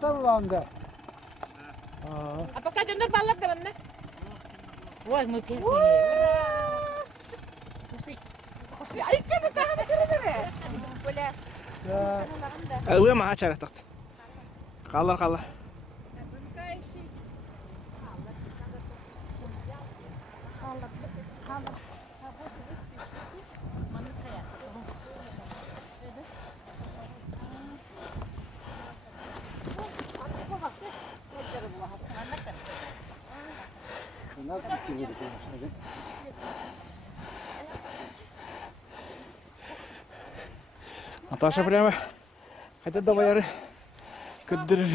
Ата буланда. А пока дёндор баллар да банда. Ой, мы песни. Пошли. Ай, кеде тагы кереме? Боле. Ылым аға чарақтақты. Қалар. Наташа прямо хотят до бояры кыддырыр.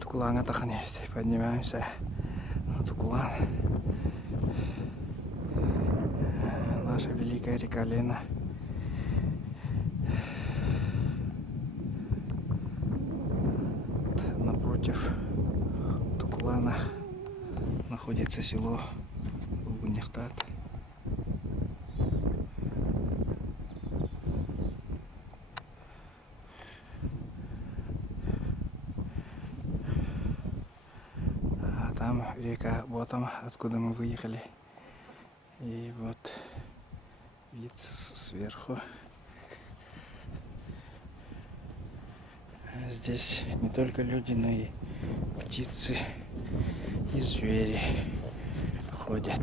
Тукуланга тахан есть. Поднимаемся на Тукулан. Наша великая река Лена. Напротив Тукулана находится село Гунихтат. Там река, вот там, откуда мы выехали. И вот вид сверху. Здесь не только люди, но и птицы и звери ходят.